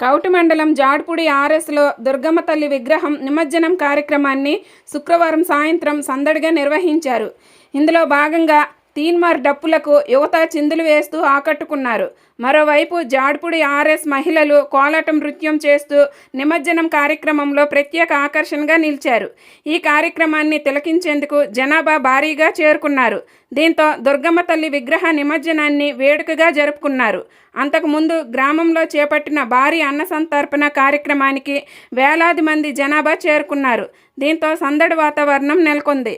కౌటి మండలం జాడ్పుడి ఆర్ఎస్లో దుర్గమ్మ తల్లి విగ్రహం నిమజ్జనం కార్యక్రమాన్ని శుక్రవారం సాయంత్రం సందడిగా నిర్వహించారు. ఇందులో భాగంగా తీన్మార్ డప్పులకు యువత చిందులు వేస్తూ ఆకట్టుకున్నారు. మరోవైపు జాడ్పుడి ఆర్ఎస్ మహిళలు కోలాటం నృత్యం చేస్తూ నిమజ్జనం కార్యక్రమంలో ప్రత్యేక ఆకర్షణగా నిలిచారు. ఈ కార్యక్రమాన్ని తిలకించేందుకు జనాభా భారీగా చేరుకున్నారు. దీంతో దుర్గమ్మ తల్లి విగ్రహ నిమజ్జనాన్ని వేడుకగా జరుపుకున్నారు. అంతకుముందు గ్రామంలో చేపట్టిన భారీ అన్న సంతర్పణ కార్యక్రమానికి వేలాది మంది జనాభా చేరుకున్నారు. దీంతో సందడి వాతావరణం నెలకొంది.